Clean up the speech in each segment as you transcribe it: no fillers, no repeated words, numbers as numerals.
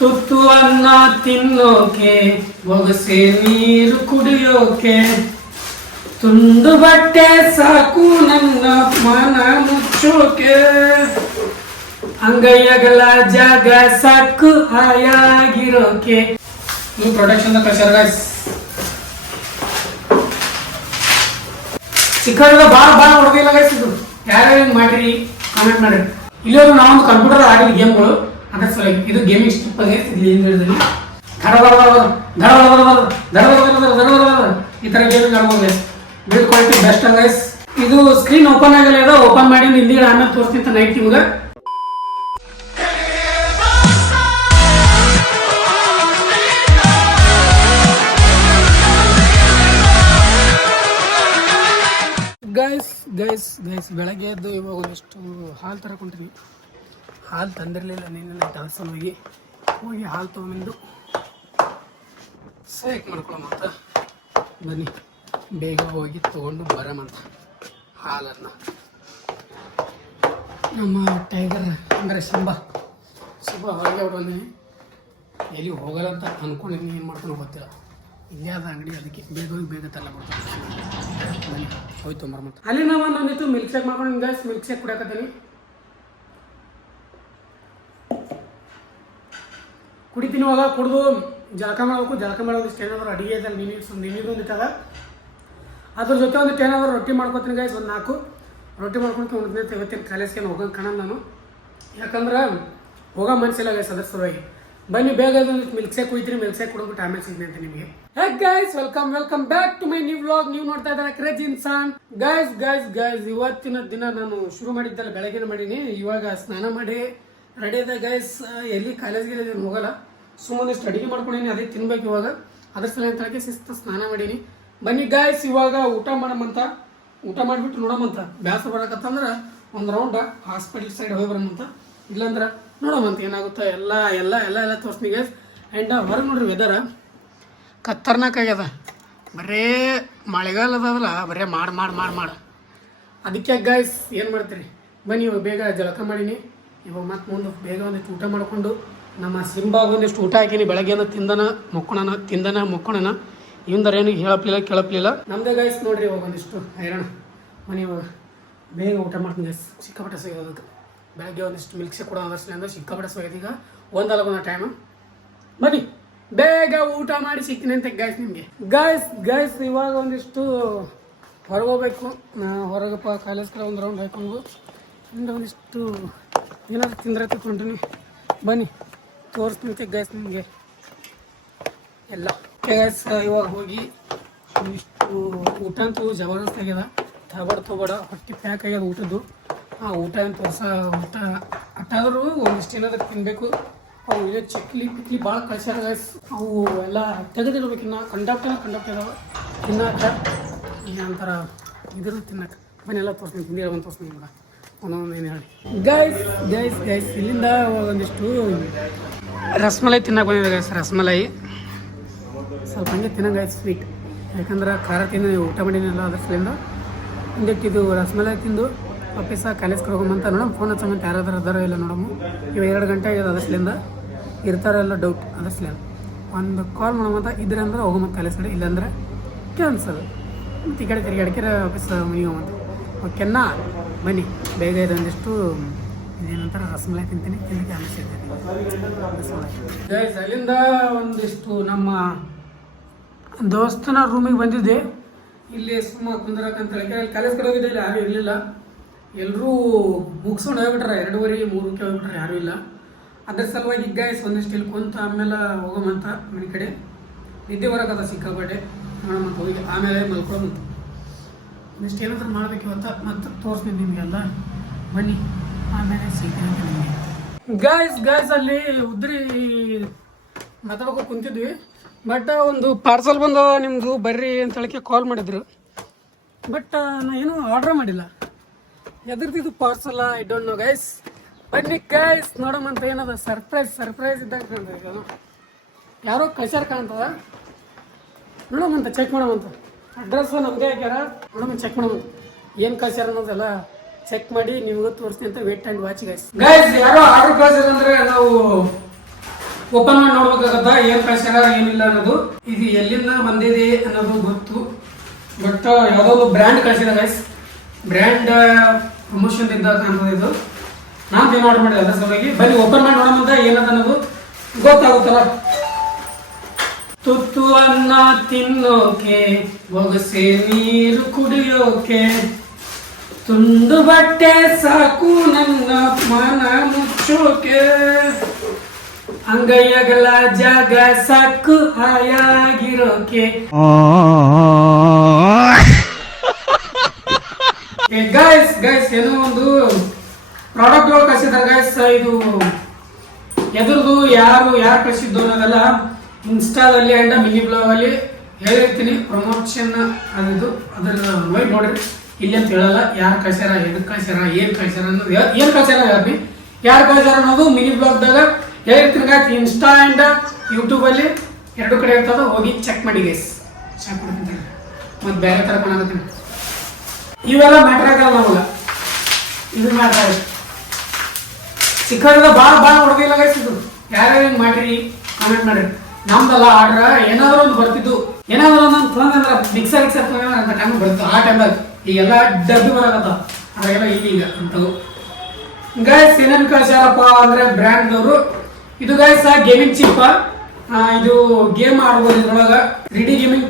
ತುತ್ತು ಅನ್ನ ತಿನ್ನೋಕೆ ಬೊಗಸೆ ನೀರು ಕುಡಿಯೋಕೆ ತುಂಡು ಬಟ್ಟೆ ಸಾಕು ನನ್ನ ಮನ ಮುಚ್ಚೋಕೆ ಅಂಗೈಯಗಳ ಜಾಗ ಸಾಕು ಹಾಯಾಗಿರೋಕೆ. ಈ ಪ್ರೊಡಕ್ಷನ್ ಕಳ್ಸ್ಯಾರ ಗೈಸ್. ಚಿಕ್ಕವರೆಲ್ಲ ಭಾಳ ಹೊಡೆದಿಲ್ಲ ಗೈಸ್. ಇದು ಯಾರ್ಯಾರು ಹಿಂಗೆ ಮಾಡಿರಿ ಕಾಮೆಂಟ್ ಮಾಡ್ರಿ. ಇಲ್ಲೊಂದು ನಾವೊಂದು ಕಂಪ್ಯೂಟರ್ ಆಡಿದ ಗೇಮ್ಗಳು ಅದ್ರ ಸಲುವಾಗಿ ಇದು ಗೇಮಿಂಗ್ ಸ್ಟಿಪ್ ಗೈಸ್. ಇಲ್ಲಿ ಏನು ಹೇಳಿದ್ರಿ ಈ ತರ ಗೇಮಿಂಗ್ ಆಡ್ಬೋದು guys. Build quality best guys. ಇದು ಸ್ಕ್ರೀನ್ ಓಪನ್ ಆಗಿಲ್ಲ, ಓಪನ್ ಮಾಡಿ ಹಿಂದಿ ಆಮೇಲೆ ತೋರಿಸ್ತೀನಿ ನೈಟ್ ನಿಮ್ಗೆ. ಗೈಸ್ ಬೆಳಗ್ಗೆ ಎದ್ದು ಇವಾಗ ಒಂದಿಷ್ಟು ಹಾಲು ತರಕೊಂಡ್ರಿ. ಹಾಲು ತಂದಿರಲಿಲ್ಲ ನೀನು ಕೆಲಸ ಹೋಗಿ ಹಾಲು ತೊಗೊಂಡು ಸೇಕ್ ಮಾಡ್ಕೊಳಮಂತ ಬನ್ನಿ. ಬೇಗ ಹೋಗಿ ತೊಗೊಂಡು ಬರಮಂತ ಹಾಲನ್ನು. ನಮ್ಮ ಟೈಗರ್ ಅಂದರೆ ಸಿಂಬ ಹೊರಗೆ ಹೊಡೋನೆ ಎಲ್ಲಿ ಹೋಗಲ್ಲ ಅಂತ ಅಂದ್ಕೊಂಡಿದ್ದೀನಿ. ಏನು ಮಾಡ್ಕೊಂಡು ಗೊತ್ತಿಲ್ಲ. ಇಲ್ಲೇ ಅದ ಅಂಗಡಿ, ಅದಕ್ಕೆ ಬೇಗ ತಲ್ಲ ಬರ್ತಾರೆ. ಬನ್ನಿ ಹೋಯ್ತು ತೊಂಬರ್ಮಂತ. ಅಲ್ಲಿ ನಾವು ಒಂದಿತ್ತು ಮಿಲ್ಕ್ ಶೇಕ್ ಮಾಡ್ಕೊಂಡು ಗೈಸ್ ಮಿಲ್ಕ್ ಶೇಕ್ ಕುಡಿಯಕತ್ತೀನಿ. ಕುಡಿತೀನಿ. ಇವಾಗ ಕುಡಿದು ಜಳಕ ಮಾಡಬೇಕು. ಜಳಕ ಮಾಡೋದಿಷ್ಟು ಏನಾದ್ರು ಅಡುಗೆ ಇದೆ ನಿನ್ನಿದು ಒಂದಿಟ್ಟದ. ಅದ್ರ ಜೊತೆ ಒಂದಿಟ್ಟು ಏನಾದ್ರು ರೊಟ್ಟಿ ಮಾಡ್ಕೊತೀನಿ ಗೈಸ್. ಒಂದು 4 ರೊಟ್ಟಿ ಮಾಡ್ಕೊಂಡು ಇವತ್ತಿನ ಕಾಲೇಜ್ಗೆ ಹೋಗೋಕೆ ಕಾಣೋದು ನಾನು. ಯಾಕಂದ್ರೆ ಹೋಗೋ ಮನಸ್ಸಿಲ್ಲ ಗೈಸ್, ಅದ್ರ ಸಲುವಾಗಿ. ಬನ್ನಿ ಬೇಗ ಮಿಲ್ಕ್ ಶೇಕ್ ಕುಡಿತೀನಿ. ಮಿಲ್ಕ್ ಶೇಕ್ ಕುಡಿದ್ಬಿಟ್ಟು ಆಮೇಲೆ ಸಿಗ್ತೀನಿ ಅಂತ ನಿಮಗೆ. Hey guys, welcome back to my new vlog. ನೀವು ನೋಡ್ತಾ ಇದ್ದಾರೆ ಕ್ರೇಜಿ ಇನ್ಸಾನ್. ಗೈಸ್ ಇವತ್ತಿನ ದಿನ ನಾನು ಶುರು ಮಾಡಿದ್ದಲ್ಲ, ಬೆಳಗ್ಗೆ ಮಾಡೀನಿ. ಇವಾಗ ಸ್ನಾನ ಮಾಡಿ ರೆಡಿ ಇದೆ ಗೈಸ್. ಎಲ್ಲಿ ಕಾಲೇಜ್ಗೆ ಹೋಗಲ್ಲ, ಸುಮ್ಮನಿಷ್ಟು ಅಡುಗೆ ಮಾಡ್ಕೊಂಡಿನಿ, ಅದೇ ತಿನ್ಬೇಕು ಇವಾಗ. ಅದ್ರ ಸಲ ಅಂತೇಳಿ ಶಿಸ್ತು ಸ್ನಾನ ಮಾಡೀನಿ. ಬನ್ನಿ ಗೈಸ್ ಇವಾಗ ಊಟ ಮಾಡಮಂತ. ಊಟ ಮಾಡಿಬಿಟ್ಟು ನೋಡಮಂತ. ಬ್ಯಾಸರ ಬರಕತ್ತಂದ್ರೆ ಒಂದು ರೌಂಡ್ ಹಾಸ್ಪಿಟಲ್ ಸೈಡ್ ಹೋಗಿ ಬರಮಂತ. ಇಲ್ಲಾಂದ್ರೆ ನೋಡಮಂತ ಏನಾಗುತ್ತೋ ಎಲ್ಲ ತೋರಿಸ್ತೀನಿ ಗೈಸ್. ಆ್ಯಂಡ್ ಹೊರಗೆ ನೋಡ್ರಿ ವೆದರ ಖತರ್ನಾಕ್ ಆಗ್ಯದ. ಬರೇ ಮಳೆಗಾಲ ಅದಲ್ಲ, ಬರೇ ಮಾಡು. ಅದಕ್ಕೆ ಗೈಸ್ ಏನು ಮಾಡ್ತೀರಿ ಬನ್ನಿ. ಇವಾಗ ಬೇಗ ಜಳಕ ಮಾಡೀನಿ. ಇವಾಗ ಮತ್ತೆ ಮುಂದೆ ಬೇಗ ಒಂದಿಷ್ಟು ಊಟ ಮಾಡಿಕೊಂಡು ನಮ್ಮ ಸಿಂಬಾಗ ಒಂದಿಷ್ಟು ಊಟ ಹಾಕೀನಿ. ಬೆಳಗ್ಗೆನ ತಿಂದನ ಮೊಕ್ಕೊಳನ ಇವಂದರೇನು ಕೇಳಪ್ಲಿಲ್ಲ ನಮ್ದೇ ಗೈಸ್. ನೋಡ್ರಿ ಇವಾಗ ಒಂದಿಷ್ಟು ಹೈರಾಣ. ಮನೆ ಇವಾಗ ಬೇಗ ಊಟ ಮಾಡ್ತೀನಿ ಗೈಸ್. ಸಿಕ್ಕಾಪಟ್ಟೆ ಸಿಗೋದಕ್ಕೆ ಬೆಳಗ್ಗೆ ಒಂದಿಷ್ಟು ಮಿಲ್ಕ್ ಶೇಕ್ ಕೂಡ ಅಂದ್ರೆ ಸಿಕ್ಕಾಪಟ್ಟೆ ಸಿಗೋದು. ಈಗ ಒಂದಲ್ಲ ಟೈಮು. ಬನ್ನಿ ಬೇಗ ಊಟ ಮಾಡಿ ಸಿಗ್ತೀನಿ ಅಂತ ಗೈಸ್ ನಿಮಗೆ. ಗೈಸ್ ಇವಾಗ ಒಂದಿಷ್ಟು ಹೊರಗೆ ಹೋಗ್ಬೇಕು. ಹೊರಗಪ್ಪ ಕಾಲೇಜ್ ಕಡೆ ಒಂದು ರೌಂಡ್ ಹಾಕೊಂಡು ಒಂದಿಷ್ಟು ಏನಾದ್ರು ತಿಂದ್ರೆ ತಗೊಂಡಿನಿ. ಬನ್ನಿ ತೋರಿಸ್ತೀನಿ ಗೈಸ್ ನಿಮಗೆ ಎಲ್ಲ. ಗೈಸ್ ಇವಾಗ ಹೋಗಿ ಒಂದಿಷ್ಟು ಊಟ ಅಂತೂ ಜಬರ್ದಸ್ತ್ ಆಗ್ಯದ. ತಬಡ ಹೊಟ್ಟೆ ಪ್ಯಾಕ್ ಆಗ್ಯದ ಊಟದ್ದು. ಊಟ ಏನು ಊಟ ಅಟ್ಟಾದರೂ ಒಂದಿಷ್ಟು ಏನಾದ್ರು ತಿನ್ನಬೇಕು. ಅವು ಈಗ ಚಕ್ಲಿ ಭಾಳ ಕಳ್ಸ್ಯಾರ ಗೈಸ್. ಅವು ಎಲ್ಲ ತೆಗೆದಿಡ್ಬೇಕು. ಇನ್ನು ಕಂಡಪ್ಟ ಇದಾವೆ ತಿನ್ನಕ. ಏನಂತಾರ ಇದ್ರ ತಿನ್ನಕ್ಕೆ. ಬನ್ನಿ ಎಲ್ಲ ತೋರಿಸ್ತೀನಿ. ಹಿಂದಿ ಬಂದು ತೋರಿಸ್ತೀನಿ ನಿಮ್ಗೆ ಒಂದೊಂದು ಏನು ಹೇಳಿ. ಗೈಸ್ ಇಲ್ಲಿಂದ ಒಂದಿಷ್ಟು ರಸ್ಮಲೈ ತಿನ್ನಕ್ಕೆ ಬಂದಿದೆ ಗೈಸ್. ರಸ್ಮಲೈ ಸ್ವಲ್ಪ ಹಂಗೆ ತಿನ್ನಂಗೆ ಗೈಸ್ ಸ್ವೀಟ್. ಯಾಕಂದ್ರೆ ಖಾರ ತಿಂದು ಊಟ ಮಾಡಿನಲ್ಲ ಅದ್ರ ಸಲಿಂದ ಹಿಂದಿಟ್ಟಿದ್ದು ರಸ್ಮಲೈ ತಿಂದು ವಾಪಸ್ ಕಾಲೇಜ್ಗೆ ಹೋಗಮಂತ. ನೋಡಮ್ ಫೋನ್ ಹಚ್ಚಮಂತ ಯಾರಾದ್ರೂ ಅದಾರ ಇಲ್ಲ ನೋಡಮ್ಮ. ಇವಾಗ 2 ಗಂಟೆ ಆಗ್ಯದ. ಅದ್ರ ಸಲಿಂದ ಇರ್ತಾರಲ್ಲ ಡೌಟ್. ಅದ್ರ ಸಲಿಂದ ಒಂದು ಕಾಲ್ ಮಾಡಮಂತ. ಇದ್ರೆ ಅಂದ್ರೆ ಹೋಗಮಂತ ಕಾಲೇಜ್ ಕಡೆ, ಇಲ್ಲಾಂದ್ರೆ ಕ್ಯಾನ್ಸಲ್. ಮತ್ತು ಈ ಕಡೆ ತಿರುಗಾಡ್ಕಿರ ವಾಪಸ್ ಮನೆಗೆ ಹೋಗಂತ. ಓಕೆನಾ ಬನ್ನಿ ಬೇಗ ಇದೆ. ಒಂದಿಷ್ಟು ಇದೇನಂತಾರೆ ರಸಮಲೈ ತಿಂತೀನಿ. ತಿನ್ನಕ್ಕೆ ಅನಿಸ್ತೈತೆ ಗೈಸ್. ಅಲ್ಲಿಂದ ಒಂದಿಷ್ಟು ನಮ್ಮ ದೋಸ್ತನ ರೂಮಿಗೆ ಬಂದಿದ್ದೆ. ಇಲ್ಲಿ ಸುಮ್ಮ ಕುಂದ್ರಕ್ಕಂತೇಳಿ ಕಾಲೇಜ್ ಕಡೆ ಹೋಗಿದ್ದೆ. ಇಲ್ಲಿ ಯಾರೂ ಇರಲಿಲ್ಲ. ಎಲ್ಲರೂ ಮುಗಿಸ್ಕೊಂಡು ಹೋಗ್ಬಿಟ್ರೆ 2:30-3ಕ್ಕೆ ಹೋಗ್ಬಿಟ್ರೆ ಯಾರೂ ಇಲ್ಲ. ಅದ್ರ ಸಲುವಾಗಿ ಗೈಸ್ ಒಂದಿಷ್ಟು ಇಲ್ಲಿ ಕುಂತ ಆಮೇಲೆ ಹೋಗೋಮಂತ ಮನೆ ಕಡೆ. ನಿದ್ದೆ ಬರೋಕದ ಸಿಕ್ಕಾಪಟ್ಟೆ. ನೋಡೋಮಂತ ಹೋಗಿ ಆಮೇಲೆ ಮಲ್ಕೊಳಮಂತ. ಒಂದಿಷ್ಟು ಏನಾದ್ರೂ ಮಾಡ್ಬೇಕು ಇವತ್ತು. ಮತ್ತೆ ತೋರಿಸ್ತೀನಿ ನಿಮಗೆಲ್ಲ. ಬನ್ನಿ ಆಮೇಲೆ ಸಿಗ್ತೀನಿ ನಿಮಗೆ. ಗೈಸ್ ಅಲ್ಲಿ ಉದ್ರಿ ಮಾತಾಡೋಕೆ ಕುಂತಿದ್ವಿ. ಬಟ್ ಒಂದು ಪಾರ್ಸಲ್ ಬಂದು ನಿಮ್ಮದು ಬರ್ರಿ ಅಂತ ಹೇಳಕ್ಕೆ ಕಾಲ್ ಮಾಡಿದ್ರು. ಬಟ್ ನಾ ಏನೂ ಆರ್ಡ್ರ್ ಮಾಡಿಲ್ಲ. ಎದ್ರದ್ದು parcel I don't know guys. ಬನ್ನಿ ಗೈಸ್ ನೋಡಮಂತ. ಏನದ ಸರ್ಪ್ರೈಸ್ ಇದ್ದಾಗ ಕಾಣ್ತದೆ. ಯಾರೋ ಕಳ್ಸ್ಯಾರ ಕಾಣ್ತದ. ನೋಡಮಂತ ಚೆಕ್ ಮಾಡೋಮಂತ. ಅಡ್ರೆಸ್ ನಮ್ಮದೇ ಹಾಕ್ಯಾರ. ನೋಡಮ್ಮ ಚೆಕ್ ಮಾಡೋಮಂತ ಏನು ಕಳ್ಸ್ಯಾರ ಅನ್ನೋದೆಲ್ಲ ಚೆಕ್ ಮಾಡಿ ನಿಮಗೂ ತೋರಿಸ್ತೀನಿ ಅಂತ ವೇಟ್ ಆ್ಯಂಡ್ ವಾಚ್ ಗೈಸ್. ಯಾರೋ ಆರ್ಡರ್ ಕಳ್ಸಿದ್ರೆ ನಾವು ಓಪನ್ ಮಾಡಿ ನೋಡ್ಬೇಕಾಗತ್ತ ಏನ್ ಕಳ್ಸ್ಯಾರ ಏನಿಲ್ಲ ಅನ್ನೋದು. ಇದು ಎಲ್ಲಿಂದ ಬಂದಿದೆ ಅನ್ನೋದು ಗೊತ್ತು, ಬಟ್ ಯಾವುದೋ ಒಂದು ಬ್ರ್ಯಾಂಡ್ ಕಳ್ಸಿದ ಗೈಸ್. ಬ್ರ್ಯಾಂಡ್ ಪ್ರಮೋಷನ್ ಇದ್ದ ಕಾಣ್ತದೆ ಇದು. ನಾನು ಏನು ಆರ್ಡರ್ ಮಾಡಿದೆ ಅದ್ರ ಸಲುವಾಗಿ. ಬನ್ನಿ ಓಪನ್ ಮಾಡಿ ನೋಡೋಣ ಏನದ ಅನ್ನೋದು ಗೊತ್ತಾಗುತ್ತಲ್ಲ. ತುತ್ತು ಅನ್ನ ತಿನ್ನೋಕೆ, ಬೊಗಸೆ ನೀರು ಕುಡಿಯೋಕೆ, ತುಂಡು ಬಟ್ಟೆ ಸಾಕು ನನ್ನ ಮನ ಮುಚ್ಚೋಕೆ, ಅಂಗೈಯಗಳ ಜಾಗ ಸಾಕು ಹಾಯಾಗಿರೋಕೆ. ಗೈಸ್ ಏನೋ ಒಂದು ಪ್ರಾಡಕ್ಟ್ ಕಳಿಸಿದ್ದಾರೆ ಗೈಸ್. ಇದು ಎದುರ್ದು ಯಾರು ಕಳಿಸಿದ್ದು ಅನ್ನೋದೆಲ್ಲ ಇನ್ಸ್ಟಾದಲ್ಲಿ ಅಂಡ್ ಮಿನಿ ಬ್ಲಾಗ್ ಅಲ್ಲಿ ಹೇಳಿರ್ತೀನಿ. ಪ್ರಮೋಷನ್ ಅದು ಅದ್ರ ನೋಡಿ ನೋಡ್ರಿ, ಇಲ್ಲಿ ಅಂತ ಹೇಳಲ್ಲ. ಯಾರು ಕಳ್ಸ್ಯಾರ, ಎದಕ್ಕೆ ಕಳ್ಸ್ಯಾರ, ಏನ್ ಕಳ್ಸ್ಯಾರ ಅನ್ನೋದು, ಏನ್ ಕಳ್ಸ್ಯಾರ ಹೇಳ್ತೀನಿ, ಯಾರು ಕಳ್ಸ್ಯಾರ ಅನ್ನೋದು ಮಿನಿ ಬ್ಲಾಗ್ದಾಗ ಹೇಳಿರ್ತೀನಿ ಗೈಸ್. ಇನ್ಸ್ಟಾ ಅಂಡ್ ಯೂಟ್ಯೂಬ್ ಅಲ್ಲಿ ಎರಡು ಕಡೆ ಇರ್ತದ, ಹೋಗಿ ಚೆಕ್ ಮಾಡಿ ಗೈಸ್. ಚೆಕ್ ಮಾಡ್ತೀನಿ ಮತ್ತೆ ಬೇರೆ ತರ ಕಾಣಕತ್ತೀನಿ. ಇವೆಲ್ಲ ಮ್ಯಾಟ್ರ್ ಆಗಲ್ಲ ನಮಗ, ಇದು ಮ್ಯಾಟ್ರ್ ಆಗುತ್ತೆ. ಚಿಕ್ಕದಾಗ ಭಾಳ ಹೊಡೆದಿಲ್ಲ ಗೈಸ್. ಇದು ಯಾರ್ಯಾರು ಹಿಂಗೆ ಮಾಡ್ರಿ ಕಾಮೆಂಟ್ ಮಾಡ್ರಿ. ನಮ್ದಲ್ಲ ಆರ್ಡ್ರ ಏನಾದ್ರು ಒಂದು ಬರ್ತಿದ್ದು, ಏನಾದ್ರು ಒಂದೊಂದು ಫೋನ್ ಅಂದ್ರೆ ಮಿಕ್ಸರ್ ಅಂತ ಟೈಮ್ ಬರ್ತು. ಆ ಟೈಮ್ದಾಗ ಈಗೆಲ್ಲ ಡಬ್ಬಿ ಬರಾಕತ್ತ, ಅವಾಗೆಲ್ಲ ಈಗ ಅಂತವು ಗೈಸ್. ಏನೇನು ಕಳ್ಸ್ಯಾರಪ್ಪ ಅಂದ್ರೆ ಬ್ರ್ಯಾಂಡ್ದವರು. ಇದು ಗೈಸ್ ಗೇಮಿಂಗ್ ಚಿಪ್. ಇದು ಗೇಮ್ ಆಡ್ಬೋದು ಇದ್ರೊಳಗ. 3D ಗೇಮಿಂಗ್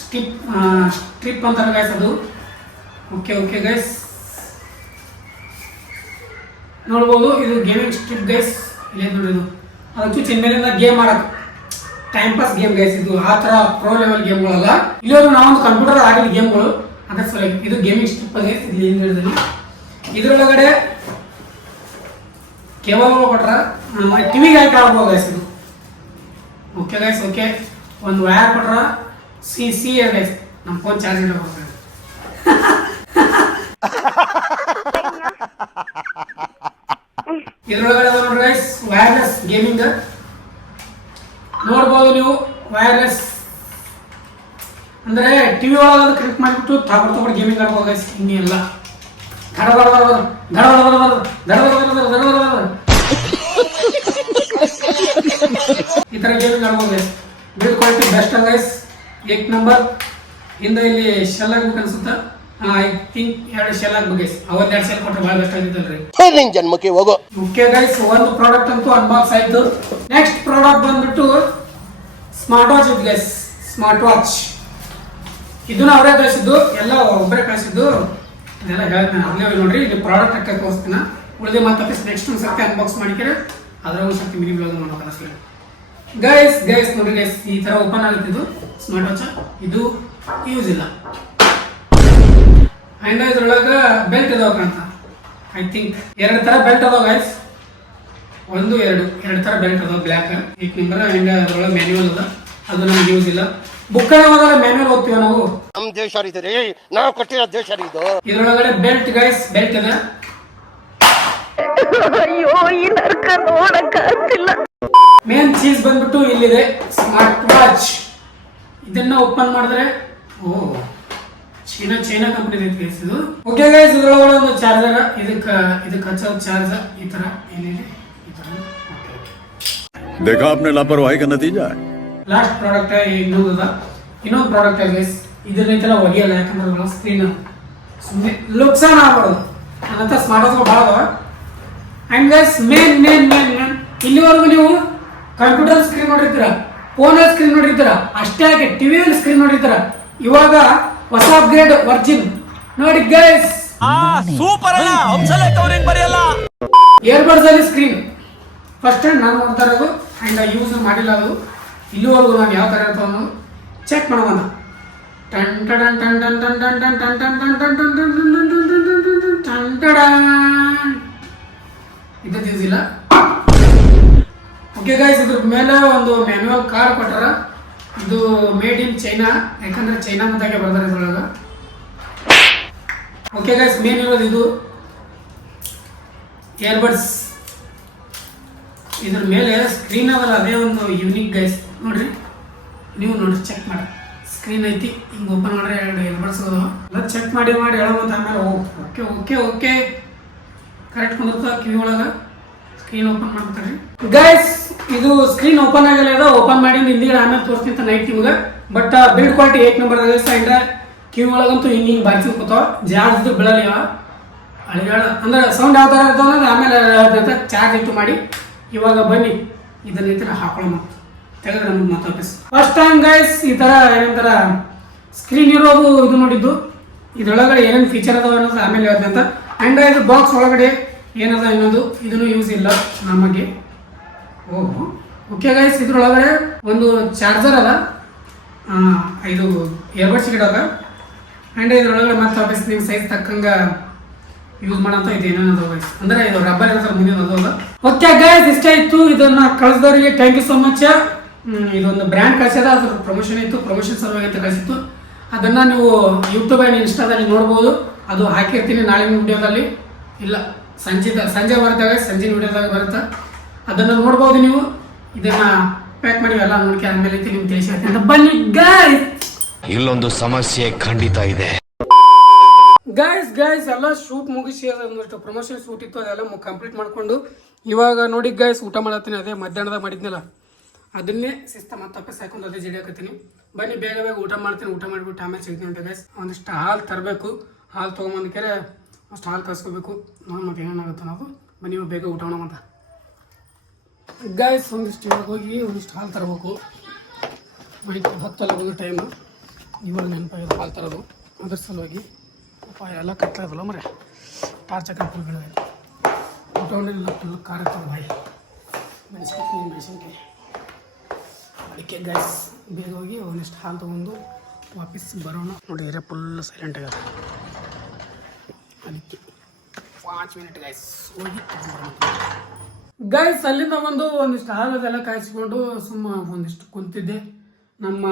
ಸ್ಟ್ರಿಪ್ ಅಂತಾರೆ ಗೈಸ್ ಅದು. ಓಕೆ ಗೈಸ್ ನೋಡ್ಬೋದು, ಇದು ಗೇಮಿಂಗ್ ಸ್ಟ್ರಿಪ್ ಗೈಸ್. ಇಲ್ಲೇ ನೋಡಿ, ಇದು ಅದಕ್ಕೂ ಚಿನ್ನಮೇಲಿಂದ ಗೇಮ್ ಆಡಕ್ ಟೈಮ್ ಪಾಸ್ ಗೇಮ್ ಗೈಸ್. ಇದು ಆ ತರ ಪ್ರೋ ಲೆವೆಲ್ ಗೇಮ್ಗಳಲ್ಲ. ಇಲ್ಲೊಂದು ನಾವೊಂದು ಕಂಪ್ಯೂಟರ್ ಆಗಲಿ ಗೇಮ್ಗಳು ಅದ್ರ ಸಲುವಾಗಿ ಇದು ಗೇಮಿಂಗ್ ಸ್ಟ್ರಿಪ್ ಗೈಸ್. ಇಲ್ಲಿ ಏನು ಹೇಳಿದ್ರಿ, ಇದ್ರೊಳಗಡೆ ಕೇಬಲ್ ಕೊಟ್ರ ಟಿವಿಗೆ ಹಾಕಿ ಆಡ್ಬೋದು ಗೈಸ್ ಇದು. Okay guys okay. ಒಂದು ವಯರ್ ಕೊಟ್ರ ಸಿ ಗೈಸ್, ನಮ್ಮ ಫೋನ್ ಚಾರ್ಜ್ ಇಡಬೇಕು. ಇದ್ರೊಳಗಡೆ ನೋಡ್ರಿ ಗೈಸ್ ವೈರ್ಲೆಸ್ ಗೇಮಿಂಗ್ ನೋಡ್ಬೋದು ನೀವು. ವೈರ್ಲೆಸ್ ಅಂದ್ರೆ ಟಿವಿ ಒಳಗೆ ಕನೆಕ್ಟ್ ಮಾಡಿಬಿಟ್ಟು ತಗೊಂಡು ಗೇಮಿಂಗ್ ಆಡ್ಬೋದು ಗೈಸ್. ಹಿಂಗೆಲ್ಲ ಈ ತರ ಗೇಮಿಂಗ್ ಆಡ್ಬೋದು guys. Build quality best guys, 1 number. ಹಿಂದೆ ಇಲ್ಲಿ ಶೆಲ್ ಆಗ್ಬೇಕು ಅನ್ಸುತ್ತಾ, ಐ ಥಿಂಕ್ 2 ಶೆಲ್ ಆಗ್ಬೇಕು ಗೈಸ್. ಅವತ್ತು 2 ಶೆಲ್ ಕೊಟ್ಟರೆ ಭಾಳ ಬೆಸ್ಟ್ ಆಗಿತ್ತಲ್ರಿ. ಜನ್ಮಕ್ಕೆ ಹೋಗೋ. ಓಕೆ ಗೈಸ್, ಒಂದು ಪ್ರಾಡಕ್ಟ್ ಅಂತೂ ಅನ್ಬಾಕ್ಸ್ ಆಯ್ತು. ನೆಕ್ಸ್ಟ್ ಪ್ರಾಡಕ್ಟ್ ಬಂದ್ಬಿಟ್ಟು ಸ್ಮಾರ್ಟ್ ವಾಚ್ ಇತ್ತು ಗೈಸ್. ಸ್ಮಾರ್ಟ್ ವಾಚ್ ಇದನ್ನ ಅವರೇ ಕಳಿಸಿದ್ದು, ಎಲ್ಲ ಒಬ್ಬರೇ ಕಳಿಸಿದ್ದು. ಅದೆಲ್ಲ ಹೇಳ್ತೀನಿ ಅಲ್ಲೇ ನೋಡ್ರಿ. ಇದು ಪ್ರಾಡಕ್ಟ್ ಅಕ್ಕ ತೋರಿಸ್ತೀನಿ. ಉಳಿದ ಮತ್ತೆ ನೆಕ್ಸ್ಟ್ ಒಂದು ಸರ್ತಿ ಅನ್ಬಾಕ್ಸ್ ಮಾಡಿದ್ರೆ ಅದ್ರ ಒಂದು ಸರ್ತಿ ಮಿನಿ ಬ್ಲಾಗ್ ಮಾಡೋ ಕಳಿಸ್ಲಿ ಗೈಸ್. ನೋಡ್ರಿ ಗೈಸ್, ಈ ತರ ಓಪನ್ ಆಗುತ್ತೆ ಇದು ಸ್ಮಾರ್ಟ್ ವಾಚ್. ಇದು ಯೂಸ್ ಇಲ್ಲ. ಅಂಡ್ ಇದ್ರೊಳಗ ಬೆಲ್ಟ್ ಇದಾವ ಕಾಣ್ತ. ಐ ಥಿಂಕ್ 2 ತರ ಬೆಲ್ಟ್ ಅದಾವ ಗೈಸ್. 1 2 ತರ ಬೆಲ್ಟ್ ಅದಾವ ಬ್ಲ್ಯಾಕ್ 1 ನಂಬರ್. ಅಂಡ್ ಅದ್ರೊಳಗೆ ಮ್ಯಾನ್ಯುವಲ್ ಅದ, ಅದು ನಮ್ಗೆ ಯೂಸ್ ಇಲ್ಲ. ಬುಕ್ ಮ್ಯಾನ್ಯುವಲ್ ಓದ್ತೀವಿ ನಾವು. ನಮ್ಮ ದೇಶ ನಾವು ಕೊಟ್ಟಿರೋ ದೇಶ ಇದು. ಇದ್ರೊಳಗಡೆ ಬೆಲ್ಟ್ ಗೈಸ್, ಬೆಲ್ಟ್ ಇದೆ. ಮೇನ್ ಚೀಸ್ ಬಂದ್ಬಿಟ್ಟು ಇಲ್ಲಿದೆ, ಸ್ಮಾರ್ಟ್ ವಾಚ್. ಇದನ್ನ ಓಪನ್ ಮಾಡಿದ್ರೆ ಚೈನಾ ಕಂಪನಿ ಐತಿ ಗೈಸ್ ಇದು. ಓಕೆ ಗೈಸ್, ಇದ್ರೊಳಗಡೆ ಒಂದು ಚಾರ್ಜರ್. ಇದಕ್ಕೆ ಹಚ್ಚೋ ಚಾರ್ಜರ್ ಈ ತರ ಏನಿದೆ ಈ ತರ. देखा आपने लापरवाही का नतीजा है. ಲಾಸ್ಟ್ ಪ್ರಾಡಕ್ಟ್ ಇನ್ನೊಂದು ಪ್ರಾಡಕ್ಟ್ ಗೈಸ್. ಇದನ್ನ ಈ ತರ ಒಗೆಯಲ್ಲ, ಯಾಕಂದ್ರೆ ಸ್ಕ್ರೀನ್ ಸುಮ್ಮನೆ ಲುಕ್ಸಾನ್ ಆಗ್ಬಾರ್ದು. ನನ್ನಂತ ಸ್ಮಾರ್ಟ್ ವಾಚ್ ಭಾಳ ಅದಾವ. ಅಂಡ್ ಗೈಸ್ ಮೇನ್ ಇಲ್ಲಿವರೆಗೂ ನೀವು ಕಂಪ್ಯೂಟರ್ ಸ್ಕ್ರೀನ್ ನೋಡಿರ್ತೀರ, ಫೋನ್ ಸ್ಕ್ರೀನ್ ನೋಡಿರ್ತೀರ, ಅಷ್ಟೇ ಯಾಕೆ ಟಿವಿಯಲ್ಲಿ ಸ್ಕ್ರೀನ್ ನೋಡಿರ್ತೀರ. ಇವಾಗ ಹೊಸ ಅಪ್ಗ್ರೇಡ್ ವರ್ಜಿನ್ ನೋಡಿ ಗೈಸ್. ಸೂಪರ್ ಅಲ್ಲ, ಬರೆಯಲ್ಲ. ಇಯರ್ಬಡ್ಸ್ ಅಲ್ಲಿ ಸ್ಕ್ರೀನ್ ಫಸ್ಟ್ ಟೈಮ್ ನಾನು ನೋಡ್ತಾ ಇರೋದು. ಅಂಡ್ ಯೂಸ್ ಮಾಡಿಲ್ಲ ಅದು ಇಲ್ಲಿವರೆಗೂ. ನಾನು ಯಾವ ತರ ಇರ್ತಾವ ಅನ್ನೋದು ಚೆಕ್ ಮಾಡೋಣ. ಇದು ಯೂಸ್ ಇಲ್ಲ. ಓಕೆ ಗೈಸ್, ಇದ್ರ ಮೇಲೆ ಒಂದು ಮ್ಯಾನ್ಯುವಲ್ ಕಾರ್ಡ್ ಕೊಟ್ಟಾರ. ಇದು ಮೇಡ್ ಇನ್ ಚೈನಾ, ಯಾಕಂದ್ರೆ ಚೈನಾ ಮತ್ತಾಗೆ ಬರ್ತಾರೆ ಇದ್ರೊಳಗ. ಓಕೆ ಗೈಸ್, ಮೇನ್ ಇರೋದು ಇದು ಇಯರ್ಬಡ್ಸ್. ಇದ್ರ ಮೇಲೆ ಸ್ಕ್ರೀನ್ ಅದಲ್ಲ, ಅದೇ ಒಂದು ಯೂನಿಕ್ ಗೈಸ್. ನೋಡ್ರಿ, ನೀವು ನೋಡ್ರಿ, ಚೆಕ್ ಮಾಡಿ. ಸ್ಕ್ರೀನ್ ಐತಿ, ಹಿಂಗೆ ಓಪನ್ ಮಾಡ್ರೆ 2 ಇಯರ್ಬಡ್ಸ್ ಅದಾವ. ಎಲ್ಲ ಚೆಕ್ ಮಾಡಿ ಹೇಳೋ ಅಂತ ಆಮೇಲೆ ಓಕೆ ಕರೆಕ್ಟ್ ಕುಂದಿರ್ತಾವ ಕಿವಿ ಒಳಗೆ. ಸ್ಕ್ರೀನ್ ಓಪನ್ ಮಾಡ್ತಾರೆ ಗೈಸ್. ಇದು ಸ್ಕ್ರೀನ್ ಓಪನ್ ಆಗಿಲ್ಲ, ಓಪನ್ ಮಾಡಿ ಹಿಂದಿಗೆ ಆಮೇಲೆ ತೋರಿಸ್ತಿಂತ ನೈಟ್ ನಿಮ್ಗೆ. But build quality 8 number and ಕಿವಿ ಒಳಗಂತೂ ಹಿಂಗೆ ಬಾರಿಸಿ ಕೂತಾವ, ಜಾಸ್ತಿ ಬೀಳಲಿಲ್ಲ. ಅಳಿಗಾಡ ಅಂದ್ರೆ ಸೌಂಡ್ ಯಾವ ಥರ ಇರ್ತಾವ ಅನ್ನೋದು ಆಮೇಲೆ ಚಾರ್ಜ್ ಇಟ್ಟು ಮಾಡಿ. ಇವಾಗ ಬನ್ನಿ ಇದನ್ನ ಈ ಥರ ಹಾಕೊಳ್ಳೋ ಮತ್ತು ತೆಗೆದ್ರೆ ನಮ್ಗೆ ಮತ್ತೆ ವಾಪಸ್ ಫಸ್ಟ್ ಟೈಮ್ ಗೈಸ್ ಈ ಥರ ಏನಂತಾರ ಸ್ಕ್ರೀನ್ ಇರೋದು ಇದು ನೋಡಿದ್ದು. ಇದ್ರೊಳಗಡೆ ಏನೇನು ಫೀಚರ್ ಅದಾವ ಅನ್ನೋದು ಆಮೇಲೆ ಹೇಳ್ದೆ ಅಂತ. ಆ್ಯಂಡ್ ಇದು ಬಾಕ್ಸ್ ಒಳಗಡೆ ಏನದ ಅನ್ನೋದು ಇದನ್ನು ಯೂಸ್ ಇಲ್ಲ ನಮಗೆ. ಓಹೋ ಓಕೆ ಗೈಸ್, ಇದ್ರೊಳಗಡೆ ಒಂದು ಚಾರ್ಜರ್ ಅದ, ಇದು ಇಯರ್ಬಡ್ಸ್ ಇಡೋದ. ಆ್ಯಂಡ್ ಇದ್ರೊಳಗಡೆ ಮತ್ತೆ ವಾಪಸ್ ನಿಮ್ಮ ಸೈಜ್ ತಕ್ಕಂಗೆ ಯೂಸ್ ಮಾಡೋಂಥ ಇದು ಏನೇನದ ಗೈಸ್, ಅಂದರೆ ಇದು ರಬ್ಬರ್ ಇರೋ ಮುಂದಿನ ಅದ. ಓಕೆ ಗೈಸ್, ಇಷ್ಟ ಇತ್ತು. ಇದನ್ನು ಕಳಿಸಿದವರಿಗೆ ಥ್ಯಾಂಕ್ ಯು ಸೊ ಮಚ್. ಇದೊಂದು ಬ್ರ್ಯಾಂಡ್ ಕಳಿಸಿದ, ಅದ್ರ ಪ್ರಮೋಷನ್ ಇತ್ತು, ಪ್ರಮೋಷನ್ ಸಲುವಾಗಿ ಅಂತ ಕಳಿಸಿತ್ತು. ಅದನ್ನು ನೀವು ಯೂಟ್ಯೂಬ್ ಆ್ಯಂಡ್ ಇನ್ಸ್ಟಾದಲ್ಲಿ ನೋಡ್ಬೋದು. ಅದು ಹಾಕಿರ್ತೀನಿ ನಾಳಿನ ವಿಡಿಯೋದಲ್ಲಿ, ಇಲ್ಲ ಸಂಜೆ ಬರುತ್ತೆ ಸಂಜೆ ವಿಡಿಯೋದಾಗ ಬರುತ್ತೆ, ಅದನ್ನು ನೋಡ್ಬೋದು ನೀವು. ಇದನ್ನು ಪ್ಯಾಕ್ ಮಾಡಿ ಎಲ್ಲ ನೋಡ್ಕೆ ಆದ್ಮೇಲೆ ನಿಮ್ಗೆ ತಿಳಿಸಿ ಅಂತ ಬನ್ನಿ ಗೈಸ್. ಇಲ್ಲೊಂದು ಸಮಸ್ಯೆ ಖಂಡಿತ ಇದೆ ಗೈಸ್ ಎಲ್ಲ ಶೂಟ್ ಮುಗಿಸಿ ಅದೊಂದಷ್ಟು ಪ್ರಮೋಷನ್ ಶೂಟ್ ಇತ್ತು, ಅದೆಲ್ಲ ಕಂಪ್ಲೀಟ್ ಮಾಡಿಕೊಂಡು ಇವಾಗ ನೋಡಿ ಗೈಸ್ ಊಟ ಮಾಡತ್ತೀನಿ. ಅದೇ ಮಧ್ಯಾಹ್ನದಾಗ ಮಾಡಿದ್ನಲ್ಲ ಅದನ್ನೇ ಶಿಸ್ತ ಮತ್ತೆ ವಾಪಸ್ ಹಾಕೊಂಡು ಅದೇ ಜಡಿ ಹಾಕತ್ತೀನಿ. ಬನ್ನಿ ಬೇಗ ಬೇಗ ಊಟ ಮಾಡ್ತೀನಿ, ಊಟ ಮಾಡಿಬಿಟ್ಟು ಆಮೇಲೆ ಸಿಗ್ತೀನಿ ಅಂತ ಗೈಸ್. ಒಂದಿಷ್ಟು ಹಾಲು ತರಬೇಕು, ಹಾಲು ತೊಗೊಂಬಂದಕ್ಕೆ ಅಷ್ಟು ಹಾಲು ಕಳ್ಸ್ಕೋಬೇಕು. ನೋಡಿ ಮತ್ತೆ ಏನೇನಾಗುತ್ತೆ ಅನ್ನೋದು. ಬನ್ನಿ ಬೇಗ ಊಟ ಮಾಡೋಣ ಅಂತ ಗೈಸ್. ಒಂದಿಷ್ಟು ಇವಾಗ ಹೋಗಿ ಒಂದಿಷ್ಟು ಹಾಲು ತರಬೇಕು. ಹೊತ್ತಲ್ಲ ಒಂದು ಟೈಮು ಇವಾಗ ನೆನಪಾಗಿದೆ ಹಾಲು ತರೋದು, ಅದ್ರ ಸಲುವಾಗಿ ಎಲ್ಲ ಕಟ್ಲದಲ್ಲ ಮರೆ ಟಾರ್ಚ್ ಹಾಕಿ ಬಿಡೋದು. ಊಟ ಎಲ್ಲ ಫುಲ್ ಖಾರ ತಗೊಂಡು ಬಾಯಿ ಮೆಣಸಿನ್ಕಾಯಿ ಅದಕ್ಕೆ ಗೈಸ್ ಬೇಗ ಹೋಗಿ ಒಂದಿಷ್ಟು ಹಾಲು ತೊಗೊಂಡು ವಾಪಸ್ ಬರೋಣ. ನೋಡಿದರೆ ಫುಲ್ ಸೈಲೆಂಟ್ ಆಗ್ಯದ, ಅದಕ್ಕೆ 5 ಮಿನಿಟ್ ಗೈಸ್ ಹೋಗಿ ಗೈಸ್. ಅಲ್ಲಿಂದ ಒಂದಿಷ್ಟು ಹಾಲದೆಲ್ಲ ಕಾಯಿಸ್ಕೊಂಡು ಒಂದಿಷ್ಟು ಕುಂತಿದ್ದೆ. ನಮ್ಮ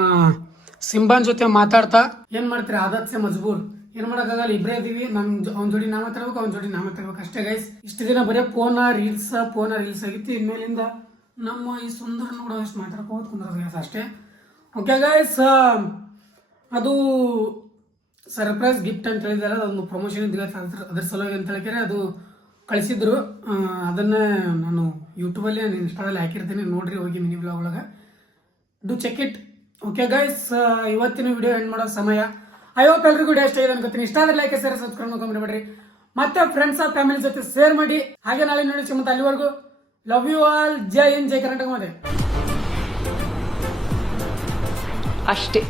ಸಿಂಬಾನ್ ಜೊತೆ ಮಾತಾಡ್ತಾ ಏನು ಮಾಡ್ತೀರಿ, ಆದತ್ಸೆ ಮಜಬೂರ್, ಏನು ಮಾಡೋಕ್ಕಾಗಲ್ಲ, ಇಬ್ಬರೇ ಇದೀವಿ. ಅವ್ನ ಜೋಡಿ ನಾ ಮಾತಾಡ್ಬೇಕು, ಅವ್ನ ಜೋಡಿ ನಾ ಮಾತಾಡ್ಬೇಕು ಅಷ್ಟೇ ಗೈಸ್. ಇಷ್ಟು ದಿನ ಬರೀ ಫೋನ ರೀಲ್ಸ್ ಆಗಿತ್ತು. ಇನ್ಮೇಲಿಂದ ನಮ್ಮ ಈ ಸುಂದರ ನೋಡೋ ಅಷ್ಟು ಮಾತಾಡ್ಕೋದು ಕುಂದ್ರೋದು ಗೈಸ್ ಅಷ್ಟೇ. ಓಕೆ ಗೈಸ್, ಅದು ಸರ್ಪ್ರೈಸ್ ಗಿಫ್ಟ್ ಅಂತ ಹೇಳಿದಾರೆ, ಅದೊಂದು ಪ್ರಮೋಷನ್ ಇದ್ದ ಅದ್ರ ಸಲುವಾಗಿ ಅಂತ ಹೇಳಿದ್ರೆ ಅದು ಕಳಿಸಿದ್ರು. ಅದನ್ನೇ ನಾನು ಯೂಟ್ಯೂಬಲ್ಲಿ ಇನ್ಸ್ಟಾದಲ್ಲಿ ಹಾಕಿರ್ತೀನಿ, ನೋಡ್ರಿ ಹೋಗಿ ಮಿನಿ ಬ್ಲಾಗ್ ಒಳಗೆ, do check it. Okay guys, ಇವತ್ತಿನ ವಿಡಿಯೋ ಎಂಡ್ ಮಾಡೋ ಸಮಯ. ಐವತ್ತು ಎಲ್ರಿಗೂ ವಿಡಿಯೋ ಇಷ್ಟ ಇದೆ ಅನ್ಕೋತೀನಿ. ಇಷ್ಟ ಆದರೆ ಲೈಕ್ ಸೇರಿ ಸಬ್ಸ್ಕ್ರೈಬ್ ಮಾಡ್ಕೊಂಡ್ಬಿಡ್ರಿ. ಮತ್ತೆ ಫ್ರೆಂಡ್ಸ್ ಫ್ಯಾಮಿಲಿ ಜೊತೆ ಶೇರ್ ಮಾಡಿ. ಹಾಗೆ ನಾಳೆ ನೋಡಿ ಮತ್ತೆ ಅಲ್ಲಿವರೆಗೂ ಲವ್ ಯು ಆಲ್. ಜೈ ಹಿಂದ್, ಜೈ ಕರ್ನಾಟಕ. ಅಷ್ಟೇ.